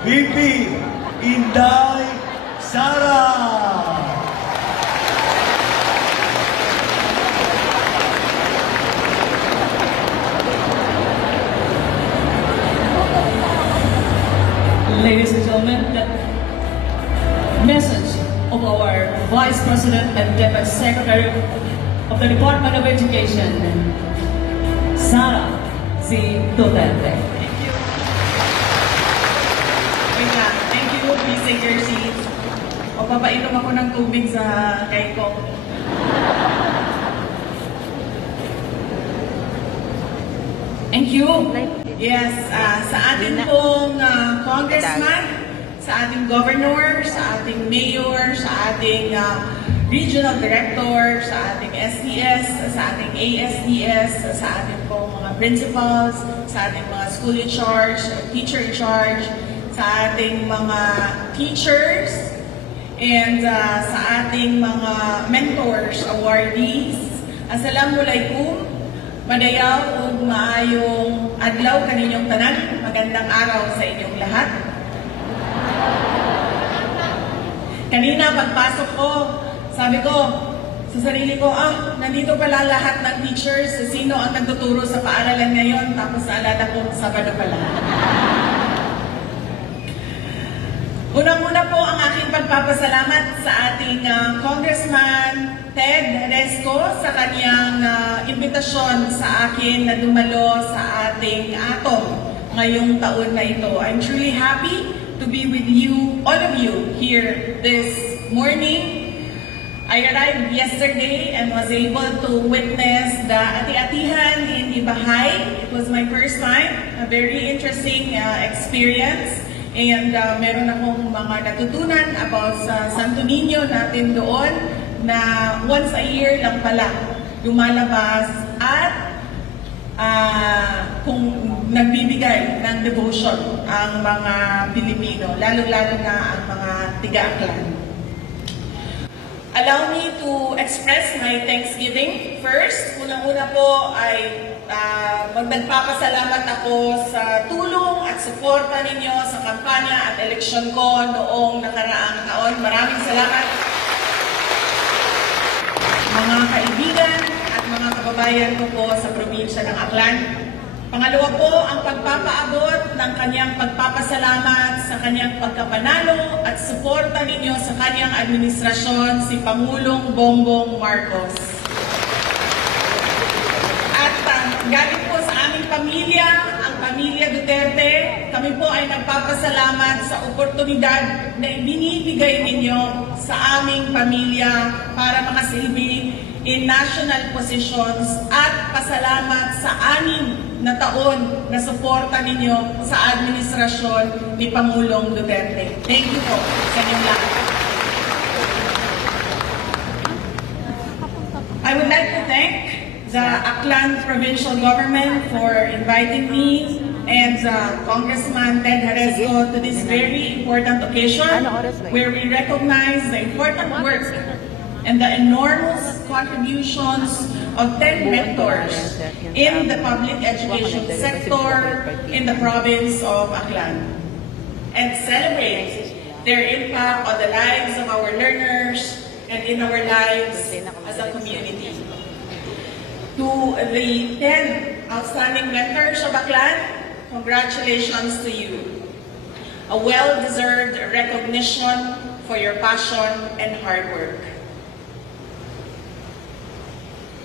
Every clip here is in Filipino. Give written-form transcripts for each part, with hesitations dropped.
VP INDAY, SARA. Ladies and gentlemen, the message of our Vice President and Deputy Secretary of the Department of Education, SARA, si Duterte. Thank you. Wait lang. Thank you. Please take your seats. O papainom ako ng tubig sa kay ko. Thank you. Yes, sa ating pong congressman, sa ating governor, sa ating mayor, sa ating regional director, sa ating SDS, sa ating ASDS, sa ating pong mga principals, sa ating mga school in charge, teacher in charge, sa ating mga teachers, and sa ating mga mentors, awardees. Assalamualaikum. Madayaw ug maayong adlaw kaninyong tanan. Magandang araw sa inyong lahat. Kanina pagpasok ko, sabi ko sa sarili ko, nandito pala lahat ng teachers. Sino ang nagtuturo sa paaralan ngayon? Tapos naalala ko, Sabado pala. Unang-una po ang aking pagpapasalamat sa ating Congressman Ted Resco sa kanyang imbitasyon sa akin na dumalo sa ating atong ngayong taon na ito. I'm truly happy to be with you, all of you, here this morning. I arrived yesterday and was able to witness the ati-atihan in IBAJAY. It was my first time, a very interesting experience. And meron akong mga natutunan about sa Santo Niño natin doon na once a year lang pala lumalabas at kung nagbibigay ng devotion ang mga Pilipino, lalo-lalo na ang mga tiga-Aklan. Allow me to express my thanksgiving. First, unang-una po ay magpapasalamat ako sa tulong at suporta ninyo sa kampanya at eleksyon ko noong nakaraang taon. Maraming salamat, mga kaibigan at mga kababayan ko po sa probinsya ng Aklan. Pangalawa po, ang pagpapaabot ng kanyang pagpapasalamat sa kanyang pagkapanalo at suporta ninyo sa kanyang administrasyon, si Pangulong Bongbong Marcos. At galing po sa aming pamilya, ang pamilya Duterte, kami po ay nagpapasalamat sa oportunidad na ibinibigay ninyo sa aming pamilya para makasilbi in national positions at pasalamat sa 6 na taon na suporta ninyo sa administrasyon ni Pangulong Duterte. Thank you po sa inyong lahat. I would like to thank the Aklan Provincial Government for inviting me and Congressman Ted Resco to this very important occasion where we recognize the important work and the enormous contributions of 10 mentors in the public education sector in the province of Aklan and celebrate their impact on the lives of our learners and in our lives as a community. To the 10 outstanding mentors of Aklan, congratulations to you. A well-deserved recognition for your passion and hard work.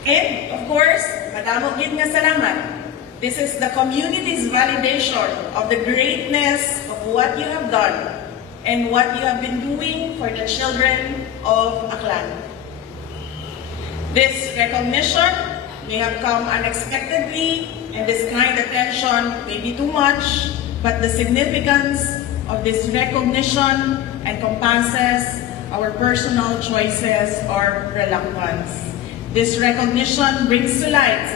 And, of course, madamo gid nga salamat. This is the community's validation of the greatness of what you have done and what you have been doing for the children of Aklan. This recognition may have come unexpectedly, and this kind attention may be too much, but the significance of this recognition encompasses our personal choices or reluctance. This recognition brings to light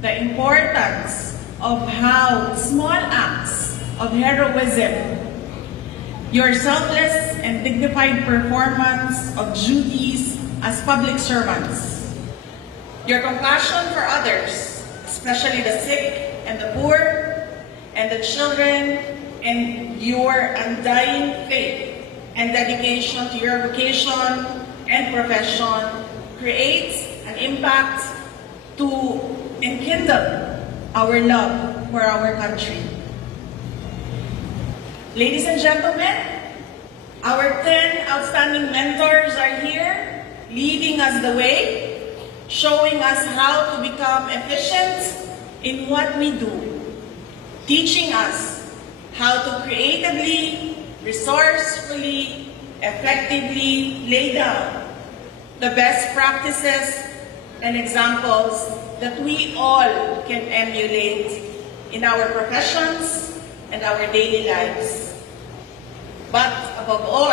the importance of how small acts of heroism, your selfless and dignified performance of duties as public servants, your compassion for others, especially the sick and the poor, and the children and your undying faith and dedication to your vocation and profession creates an impact to enkindle our love for our country. Ladies and gentlemen, our 10 outstanding mentors are here, leading us the way, showing us how to become efficient in what we do, teaching us how to creatively, resourcefully, effectively lay down the best practices and examples that we all can emulate in our professions and our daily lives. But above all,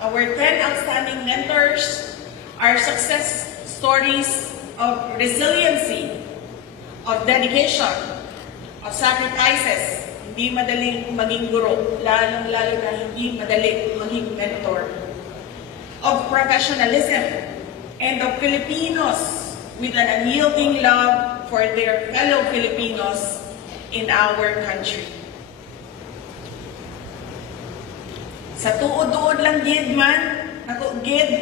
our 10 outstanding mentors are success stories of resiliency, of dedication, of sacrifices. Hindi madaling maging guro, lalong-lalo na hindi madaling maging mentor. Of professionalism and of Filipinos with an unyielding love for their fellow Filipinos in our country. Sa tuod-tuod lang gid man, ako gid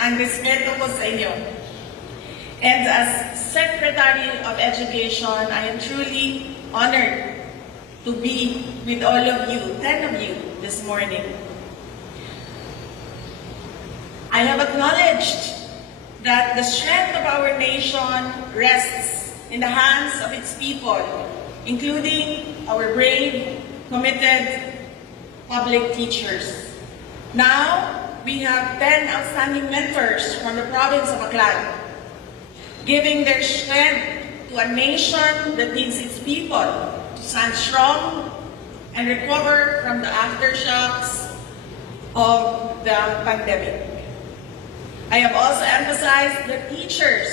ang respeto ko sa inyo. And as Secretary of Education, I am truly honored to be with all of you, 10 of you, this morning. I have acknowledged that the strength of our nation rests in the hands of its people, including our brave, committed public teachers. Now, we have 10 outstanding mentors from the province of Aklan, giving their strength to a nation that needs its people to stand strong and recover from the aftershocks of the pandemic. I have also emphasized that teachers,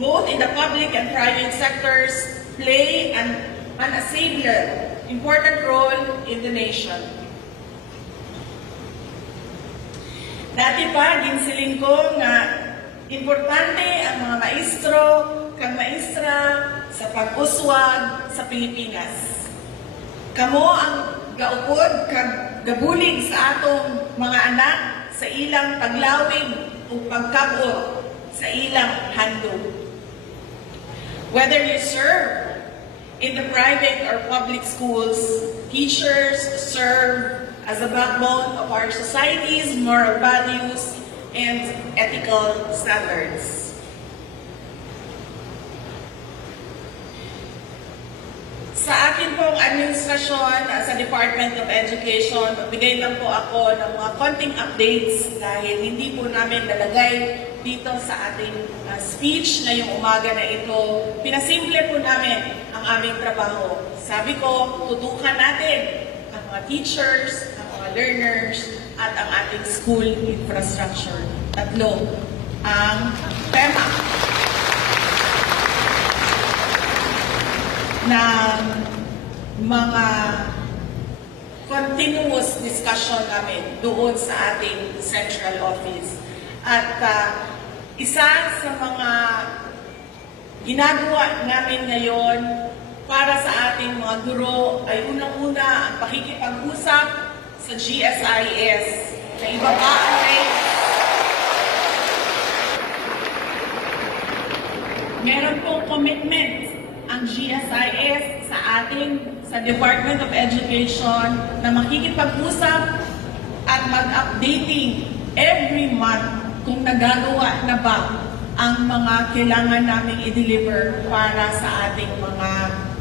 both in the public and private sectors, play an unassailable important role in the nation. Dati pa, ginsiling ko nga importante ang mga maestro kag maestra sa pag-uswag sa Pilipinas. Kamo ang gaupod kag gabulig sa atong mga anak sa ilang paglawig o pagkabot sa ilang handog. Whether you serve in the private or public schools, teachers serve as a backbone of our society's moral values and ethical standards. Sa akin pong administrasyon sa Department of Education, magbigay lang po ako ng mga konting updates dahil hindi po namin nalagay dito sa ating speech ngayong umaga na ito. Pinasimple po namin ang aming trabaho. Sabi ko, tutukan natin ang mga teachers, ang mga learners, at ang ating school infrastructure. Tatlo ang tema ng mga continuous discussion namin doon sa ating central office. At isa sa mga ginagawa namin ngayon para sa ating mga guro ay unang-una ang pakikipag-usap sa GSIS na ibaba ang rate. Meron pong commitment ang GSIS sa Department of Education na makikipag-usap at mag-updating every month kung nagagawa na ba ang mga kailangan naming i-deliver para sa ating mga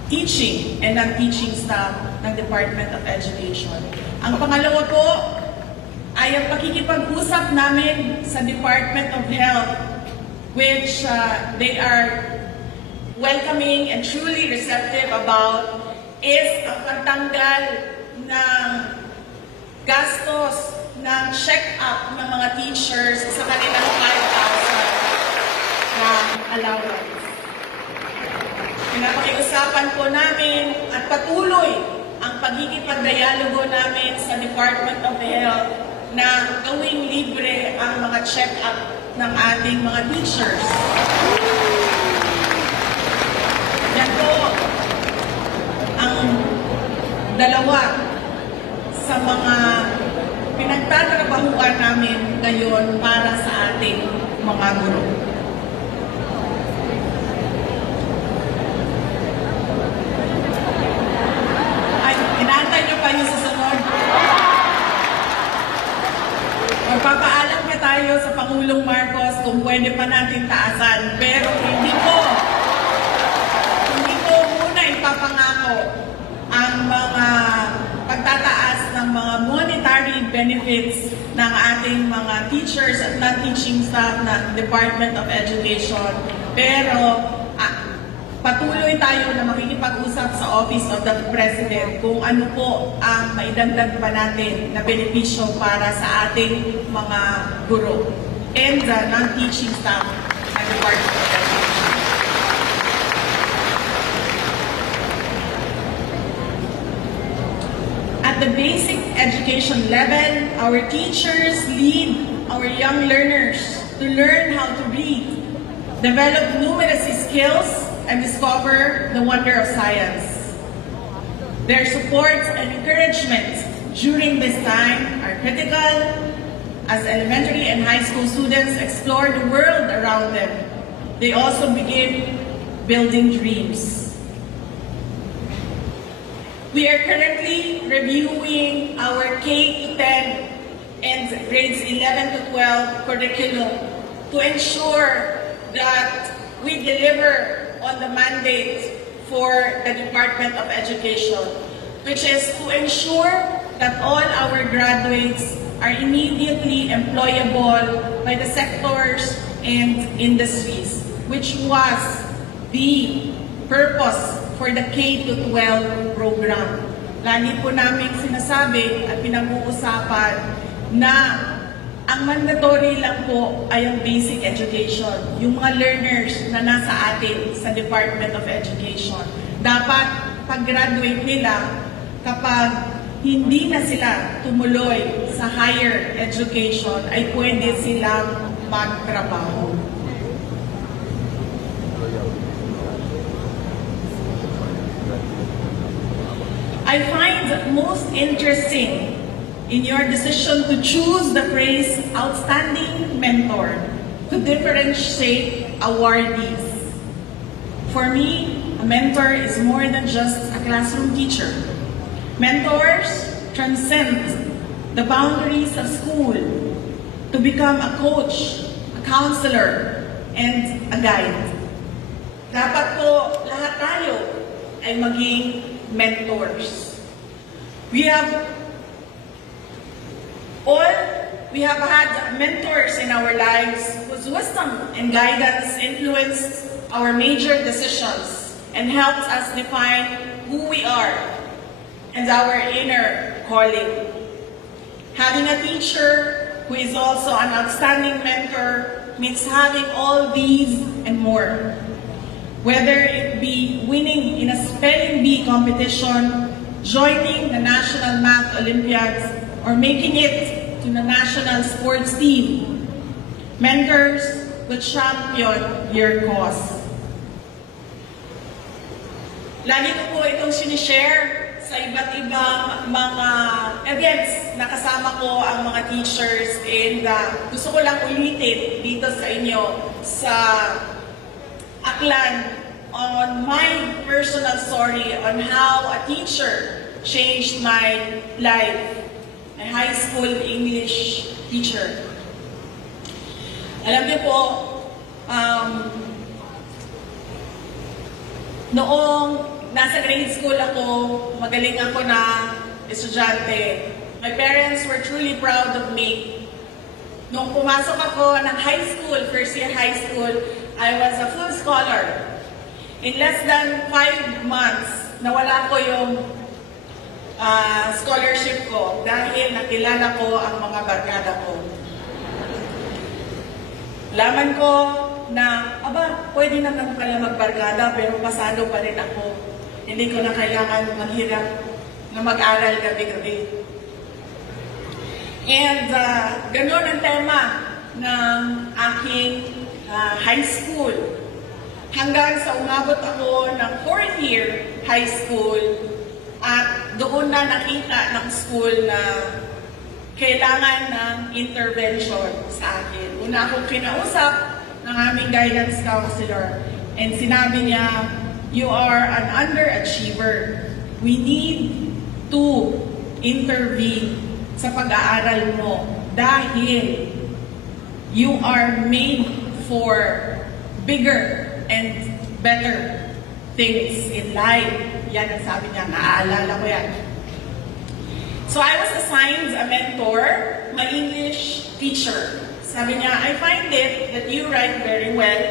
teaching and non-teaching staff ng Department of Education. Ang pangalawa po ay ang pakikipag-usap namin sa Department of Health, which they are welcoming and truly receptive about, is ang pagtanggal ng gastos ng check-up ng mga teachers sa kanilang 5,000 na allowance. Pinapakiusapan po namin at patuloy ang pagkikipagdialogo namin sa Department of Health na gawing libre ang mga check-up ng ating mga teachers. Yan po ang dalawa sa mga pinagtatrabahuan namin ngayon para sa ating mga guro. Ay, inaantay niyo pa yung susunod. Magpapaalam na tayo sa Pangulong Marcos kung pwede pa natin taasan. Pero hindi ko muna ipapangako ang mga pagtataas ng mga monetary benefits ng ating mga teachers at non-teaching staff ng Department of Education. Pero patuloy tayo na makikipag-usap sa Office of the President kung ano po ang maidagdag pa natin na benepisyo para sa ating mga guro and the non-teaching staff ng Department of Education. At the basic education level, our teachers lead our young learners to learn how to read, develop numeracy skills, and discover the wonder of science. Their support and encouragement during this time are critical as elementary and high school students explore the world around them. They also begin building dreams. We are currently reviewing our K-10 and grades 11 to 12 curriculum to ensure that we deliver on the mandate for the Department of Education, which is to ensure that all our graduates are immediately employable by the sectors and industries, which was the purpose for the K-12 program. Lagi po namin sinasabi at pinag-uusapan na ang mandatory lang po ay ang basic education. Yung mga learners na nasa atin sa Department of Education. Dapat pag-graduate nila, kapag hindi na sila tumuloy sa higher education, ay pwede silang magtrabaho. I find most interesting in your decision to choose the phrase outstanding mentor to differentiate awardees. For me, a mentor is more than just a classroom teacher. Mentors transcend the boundaries of school to become a coach, a counselor, and a guide. Dapat po lahat tayo ay maging mentors. We have had mentors in our lives whose wisdom and guidance influenced our major decisions and helped us define who we are and our inner calling. Having a teacher who is also an outstanding mentor means having all these and more. Whether it be winning in a spelling bee competition, joining the National Math Olympiads, or making it to the national sports team, mentors will champion your cause. Lagi ko po itong sinishare sa iba't ibang mga events na kasama ko ang mga teachers, and gusto ko lang ulitin dito sa inyo sa Aklan on my personal story on how a teacher changed my life. A high school English teacher. Alam niyo po, noong nasa grade school ako, magaling ako na estudyante. My parents were truly proud of me. Nung pumasok ako ng high school, first year high school, I was a full scholar. In less than 5 months, nawala ko yung scholarship ko dahil nakilala ko ang mga barkada ko. Laman ko na, pwede naman pala magbarkada pero pasado pa rin ako. Hindi ko na kailangan maghirap na mag-aral gabi-gabi. And ganun ang tema ng aking high school. Hanggang sa umabot ako ng 4th year high school at doon na nakita ng school na kailangan ng intervention sa akin. Una akong kinausap ng aming guidance counselor and sinabi niya, you are an underachiever. We need to intervene sa pag-aaral mo dahil you are made for bigger and better things in life. Yan ang sabi niya, naaalala ko yan. So I was assigned a mentor, my English teacher. Sabi niya, I find it that you write very well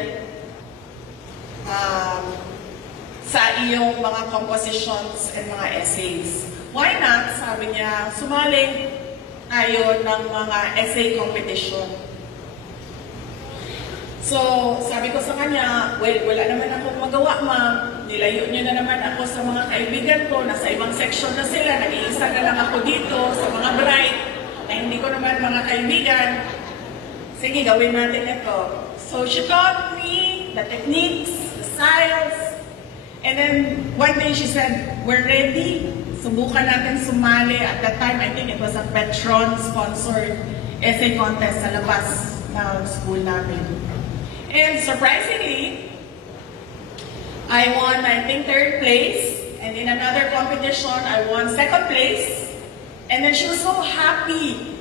sa iyong mga compositions and mga essays. Why not, sabi niya, sumali tayo ng mga essay competition. So, sabi ko sa kanya, well, wala naman akong magawa, ma'am. Nilayo niyo na naman ako sa mga kaibigan ko. Nasa ibang section na sila. Nag-iisa na lang ako dito sa mga bright na hindi ko naman mga kaibigan. Sige, gawin natin ito. So, she taught me the techniques, the styles. And then, one day she said, we're ready. Subukan natin sumali. At that time, I think it was a Petron-sponsored essay contest sa labas ng school namin. And surprisingly, I won, I think, 3rd place. And in another competition, I won 2nd place. And then she was so happy.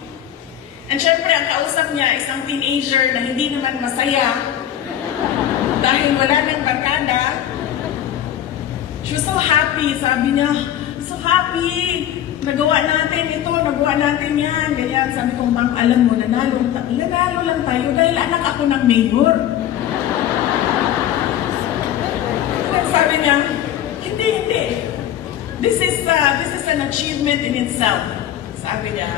And syempre, ang kausap niya, isang teenager na hindi naman masaya dahil wala nang barkada. She was so happy. Sabi niya, so happy. Nagawa natin ito, nagawa natin yan. Ganyan, sabi ko, ma'am, alam mo, nanalo lang tayo dahil anak ako ng mayor. Sabi niya, hindi. This is an achievement in itself. Sabi niya,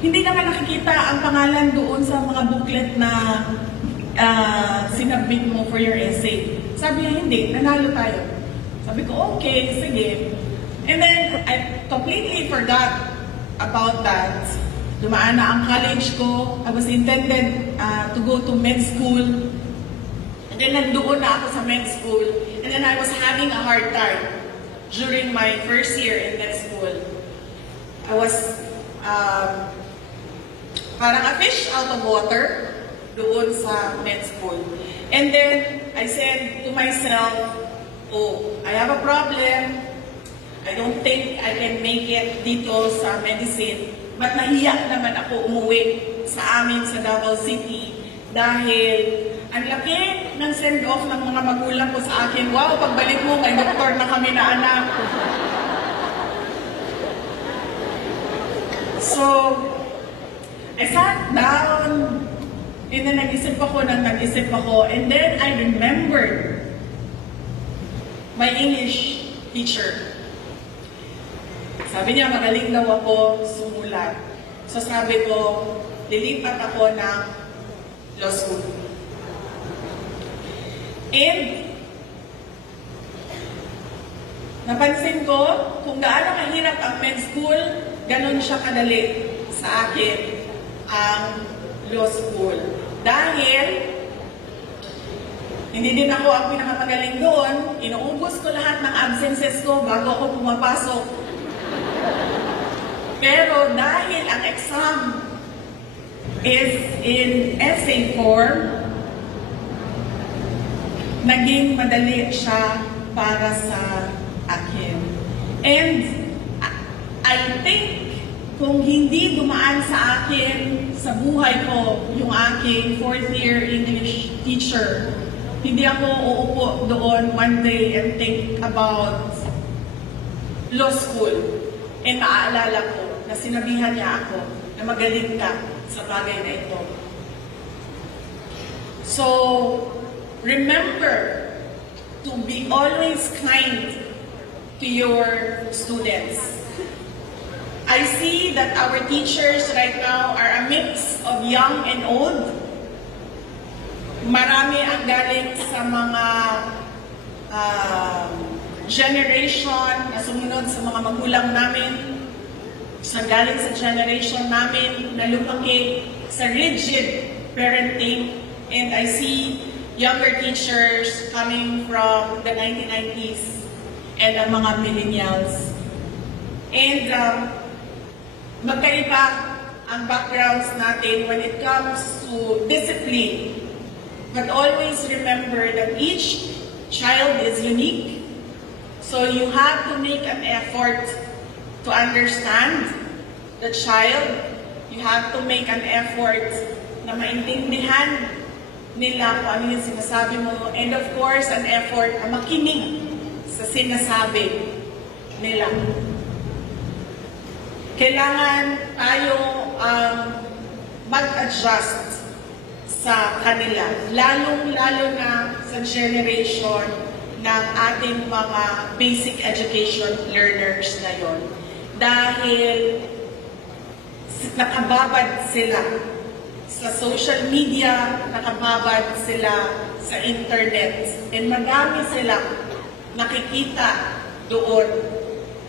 hindi naman nakikita ang pangalan doon sa mga booklet na sinubmit mo for your essay. Sabi niya, hindi, nanalo tayo. Sabi ko, okay, sige. And then, I completely forgot about that. Dumaan na ang college ko. I was intended to go to med school. And then, nandoon na ako sa med school. And then, I was having a hard time during my first year in med school. I was parang a fish out of water doon sa med school. And then, I said to myself, oh, I have a problem. I don't think I can make it dito sa medicine. But nahiya naman ako umuwi sa amin sa Davao City dahil ang laki ng send-off ng mga magulang ko sa akin. Wow, pagbalik mo, may doktor na kami na anak. So, I sat down and then nag-isip ako. And then I remembered my English teacher. Sabi niya, magaling daw ako sumulat. So sabi ko, lilipat ako ng law school. And napansin ko kung gaano kahirap ang med school, ganun siya kadali sa akin ang law school. Dahil hindi din ako ang pinakamagaling doon, inuubos ko lahat ng absences ko bago ako pumapasok. Pero dahil ang exam is in essay form, naging madali siya para sa akin. And I think kung hindi dumaan sa akin, sa buhay ko, yung aking 4th year English teacher, hindi ako uupo doon one day and think about law school. And naaalala ko na sinabihan niya ako na magaling ka sa bagay na ito. So, remember to be always kind to your students. I see that our teachers right now are a mix of young and old. Marami ang galing sa mga generation na sumunod sa mga magulang namin, sa galing sa generation namin na lumaki sa rigid parenting, and I see younger teachers coming from the 1990s and ang mga millennials. And magkaiba ang backgrounds natin when it comes to discipline. But always remember that each child is unique. So you have to make an effort to understand the child. You have to make an effort na maintindihan nila kung ano yung sinasabi mo. And of course, an effort na makinig sa sinasabi nila. Kailangan tayo mag-adjust sa kanila, lalong-lalo na sa generation ng ating mga basic education learners ngayon. Dahil nakababad sila sa social media, nakababad sila sa internet, and madami silang nakikita doon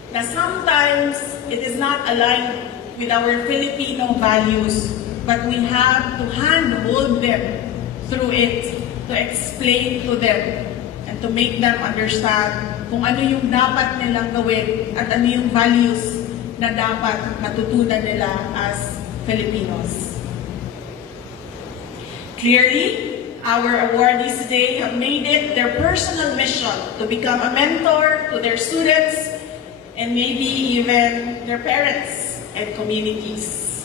na sometimes it is not aligned with our Filipino values, but we have to handhold them through it, to explain to them, and to make them understand kung ano yung dapat nilang gawin at ano yung values na dapat matutunan nila as Filipinos. Clearly, our awardees today have made it their personal mission to become a mentor to their students and maybe even their parents and communities.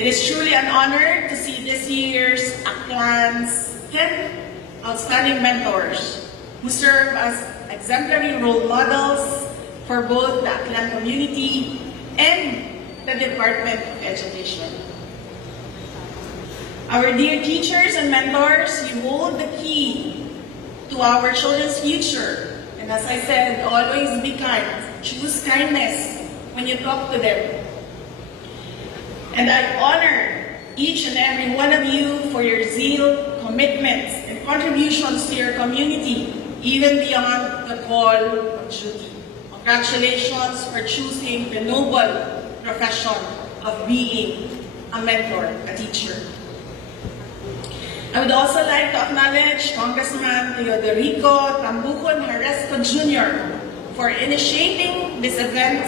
It is truly an honor to see this year's Aklan's 10 outstanding mentors who serve as exemplary role models for both the Aklan community and the Department of Education. Our dear teachers and mentors, you hold the key to our children's future. And as I said, always be kind. Choose kindness when you talk to them. And I honor each and every one of you for your zeal, commitment, and contributions to your community, even beyond the call of duty. Congratulations for choosing the noble profession of being a mentor, a teacher. I would also like to acknowledge Congressman Teodorico Tambucon Haresco Jr. for initiating this event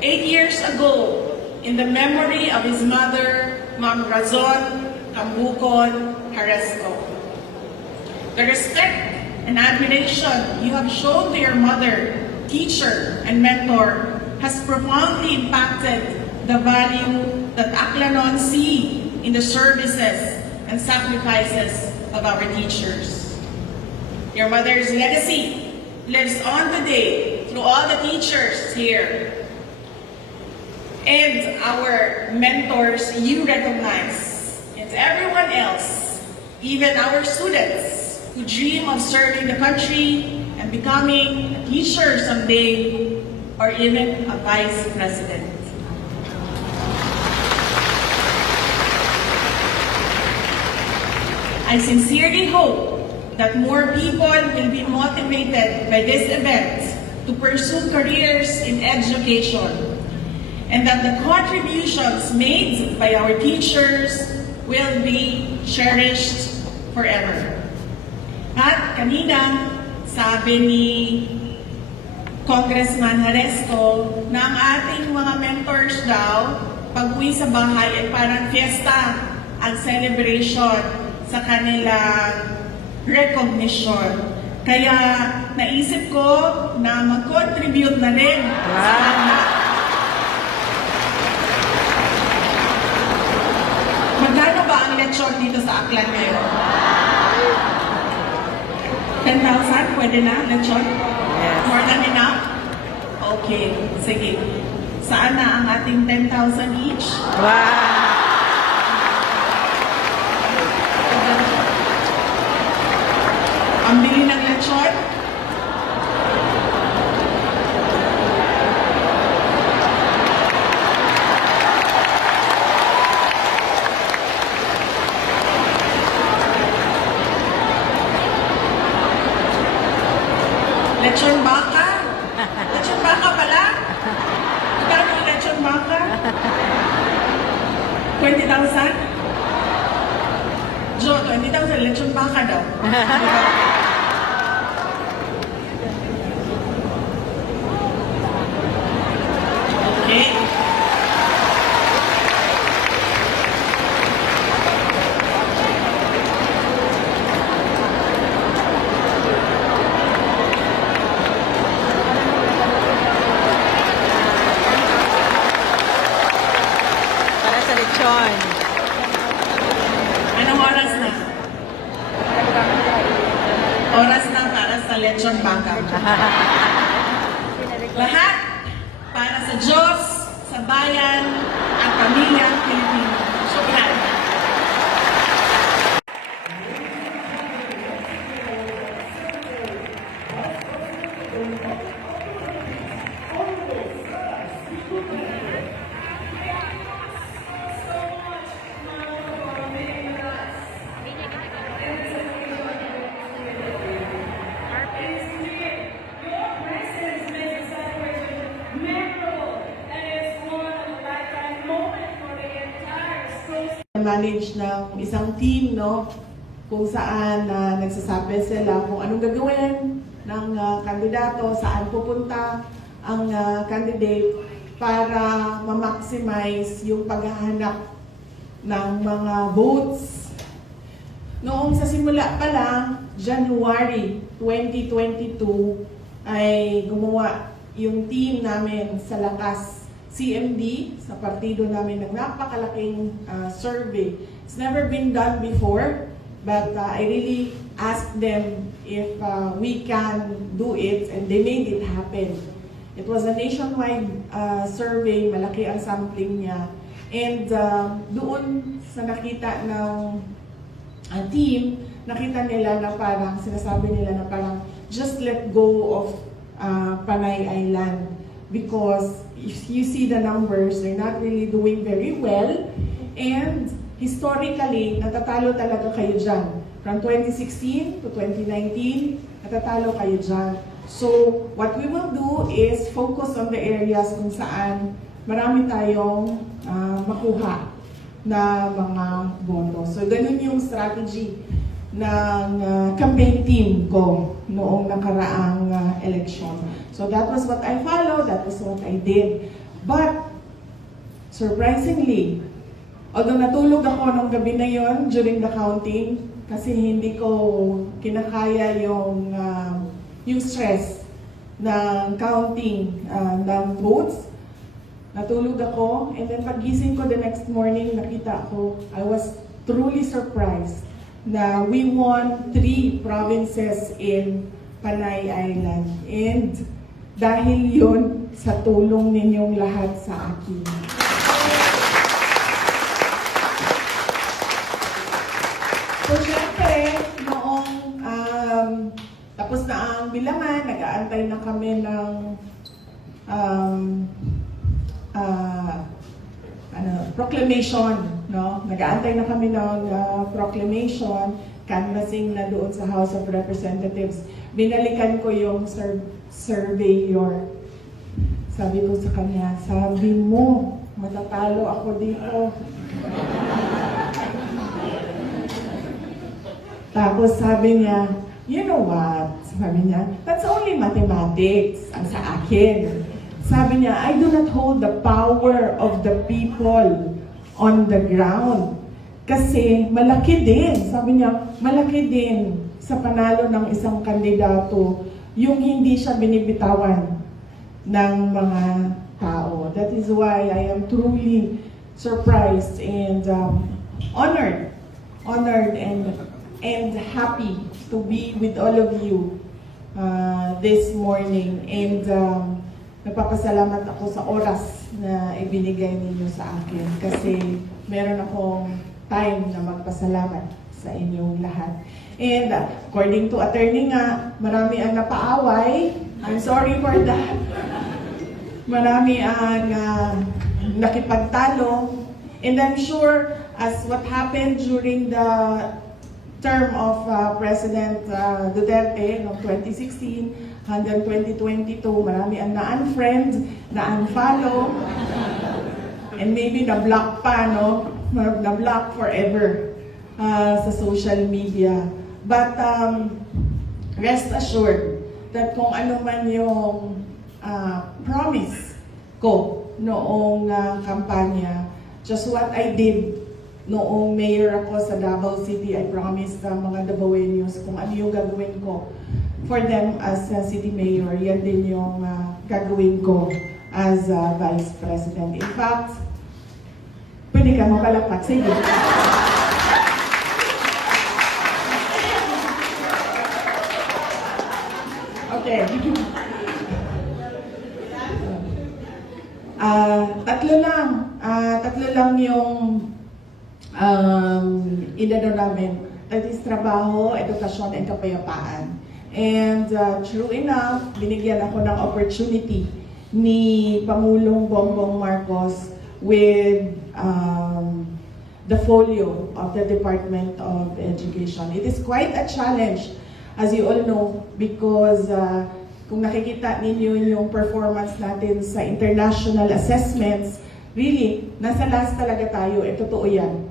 8 years ago in the memory of his mother, Ma'am Razon Tambucon Haresco. The respect and admiration you have shown to your mother, teacher, and mentor has profoundly impacted the value that Aklanon see in the services and sacrifices of our teachers. Your mother's legacy lives on today through all the teachers here. And our mentors you recognize, and everyone else, even our students who dream of serving the country and becoming a teacher someday, or even a vice president. I sincerely hope that more people will be motivated by this event to pursue careers in education, and that the contributions made by our teachers will be cherished forever. At kanina, sabi ni Congressman Haresco na ang ating mga mentors daw, pag-uwi sa bahay ay parang fiesta ang celebration sa kanilang recognition. Kaya naisip ko na mag-contribute na rin sa kanila. Magkano ba ang lechon dito sa Aklan ngayon? 10,000? Pwede na lechon? Yes. More than enough? Okay, sige. Saan na ang ating 10,000 each? Wow! Ang bili ng lechon? Lechon baka? Lechon baka pala? Magkano ang lechon baka? 20,000? Jo, 20,000 lechon baka daw. lechon. Anong oras na? Oras na para sa lechon baka. Lahat para sa Diyos, sa bayan, at pamilyang Pilipino. Shukran. Manage ng isang team, no, kung saan nagsasabi sila kung anong gagawin ng kandidato, saan pupunta ang candidate para ma-maximize yung paghahanap ng mga votes. Noong sa simula pa lang, January 2022, ay gumawa yung team namin sa Lakas CMD, sa partido namin, ng napakalaking survey. It's never been done before, but I really asked them if we can do it, and they made it happen. It was a nationwide survey, malaki ang sampling niya. And doon sa nakita ng team, nakita nila na parang, sinasabi nila na parang, just let go of Panay Island. Because if you see the numbers, they're not really doing very well. And historically, natatalo talaga kayo dyan. From 2016 to 2019, natatalo kayo dyan. So, what we will do is focus on the areas kung saan marami tayong makuha na mga boto. So, ganun yung strategy ng campaign team ko noong nakaraang election. So that was what I followed, that was what I did. But, surprisingly, although natulog ako nung gabi na yon during the counting, kasi hindi ko kinakaya yung stress ng counting ng votes, natulog ako, and then pagising ko the next morning, nakita ko, I was truly surprised na we won 3 provinces in Panay Island. And dahil yun sa tulong ninyong lahat sa akin. So, syempre, noong tapos na ang bilangan, nag-aantay na kami ng proclamation, no? Nag-aantay na kami ng proclamation, canvassing na doon sa House of Representatives. Binalikan ko yung surveyor. Sabi ko sa kanya, sabi mo, matatalo ako dito. Tapos sabi niya, you know what? Sabi niya, that's only mathematics ang sa akin. Sabi niya, I do not hold the power of the people on the ground. Kasi malaki din, sabi niya, malaki din sa panalo ng isang kandidato yung hindi siya binibitawan ng mga tao. That is why I am truly surprised and honored and happy to be with all of you this morning. And nagpapasalamat ako sa oras na ibinigay ninyo sa akin kasi meron akong time na magpasalamat sa inyong lahat. And according to attorney nga, marami ang napaaway. I'm sorry for that. Marami ang nakipagtalo. And I'm sure as what happened during the term of President Duterte noong 2016 hanggang 2022, marami ang na-unfriend, na-unfollow, and maybe na-block pa, no? Na-block forever sa social media. But rest assured that kung ano man yung promise ko noong kampanya, just what I did noong mayor ako sa Davao City, I promised sa mga Davaoenos kung ano yung gagawin ko for them as city mayor. Yan din yung gagawin ko as vice president. In fact, pwede pwede ka mapalakpak. Sige. Okay. Tatlo lang yung inano namin. That is trabaho, edukasyon, and kapayapaan. And true enough, binigyan ako ng opportunity ni Pangulong Bongbong Marcos with the folio of the Department of Education. It is quite a challenge, as you all know, because kung nakikita ninyo yung performance natin sa international assessments, really, nasa last talaga tayo, totoo yan.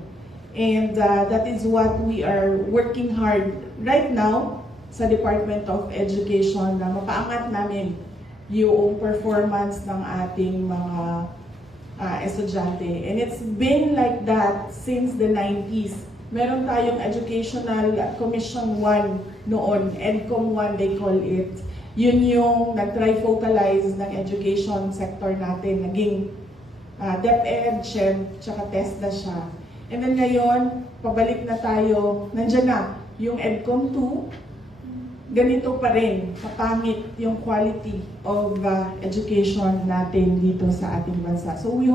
And that is what we are working hard right now sa Department of Education na mapaangat namin yung performance ng ating mga estudyante. And it's been like that since the 90s. Meron tayong Educational Commission 1 noon, EDCOM 1 they call it. Yun yung nag-trifocalize ng education sector natin. Naging DepEd, SHED, tsaka TESDA siya. And then ngayon, pabalik na tayo, nandyan na yung EDCOM 2, ganito pa rin, kapangit yung quality of education natin dito sa ating bansa. So we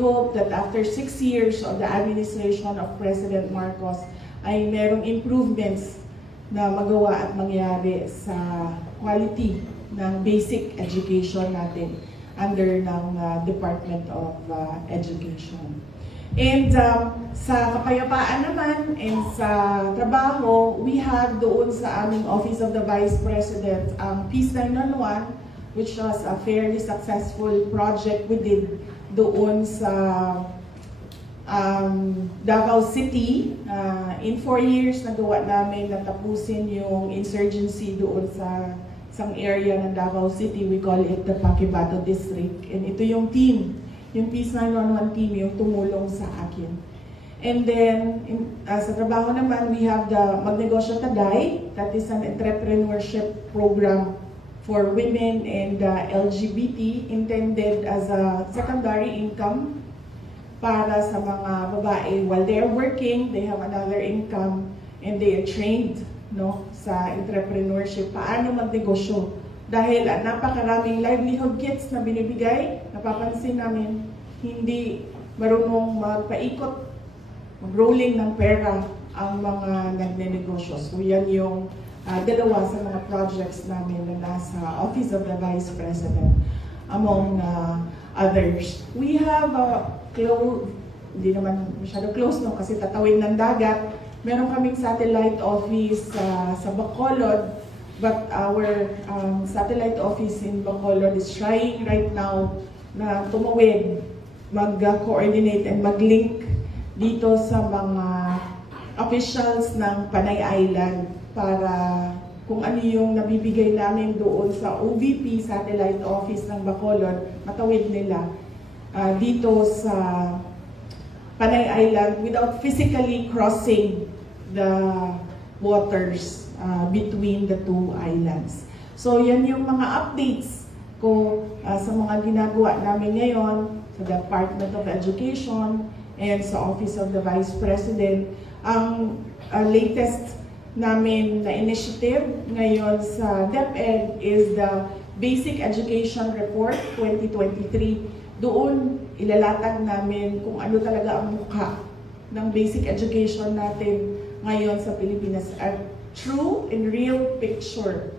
hope that after 6 years of the administration of President Marcos ay merong improvements na magawa at mangyari sa quality ng basic education natin under ng Department of Education. And sa kapayapaan naman and sa trabaho, we have doon sa aming Office of the Vice President ang Peace 911, which was a fairly successful project we did doon sa Davao City. In 4 years, nagawa namin natapusin yung insurgency doon sa isang area ng Davao City. We call it the Paquibato District. And ito yung team, yung Peace 911 team, yung tumulong sa akin. And then, sa trabaho naman, we have the Magnegosyo Taday. That is an entrepreneurship program for women and LGBT intended as a secondary income para sa mga babae. While they are working, they have another income and they are trained sa entrepreneurship. Paano magnegosyo? Dahil napakaraming livelihood kits na binibigay, napapansin namin hindi marunong magpaikot, mag-rolling ng pera ang mga nagnenegosyo. So yan yung dalawa sa mga projects namin na nasa Office of the Vice President, among others. We have hindi naman masyado close kasi tatawid ng dagat. Meron kaming satellite office sa Bacolod, but our satellite office in Bacolod is trying right now na tumawid, mag-coordinate and mag-link dito sa mga officials ng Panay Island para kung ano yung nabibigay namin doon sa OVP satellite office ng Bacolod, matawid nila dito sa Panay Island without physically crossing the waters between the two islands. So yan yung mga updates ko sa mga ginagawa namin ngayon sa Department of Education and sa Office of the Vice President. Ang latest namin na initiative ngayon sa DepEd is the Basic Education Report 2023. Doon ilalatag namin kung ano talaga ang mukha ng basic education natin ngayon sa Pilipinas. A true and real picture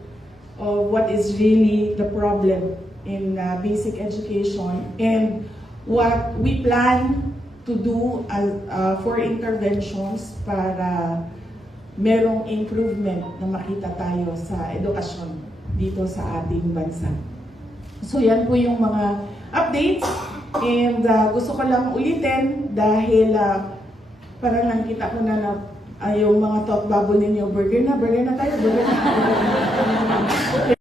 of what is really the problem in basic education and what we plan to do for interventions para merong improvement na makita tayo sa edukasyon dito sa ating bansa. So yan po yung mga updates and gusto ko lang ulitin dahil parang nakita ko na yung mga thought bubble ninyo, burger na tayo, burger na.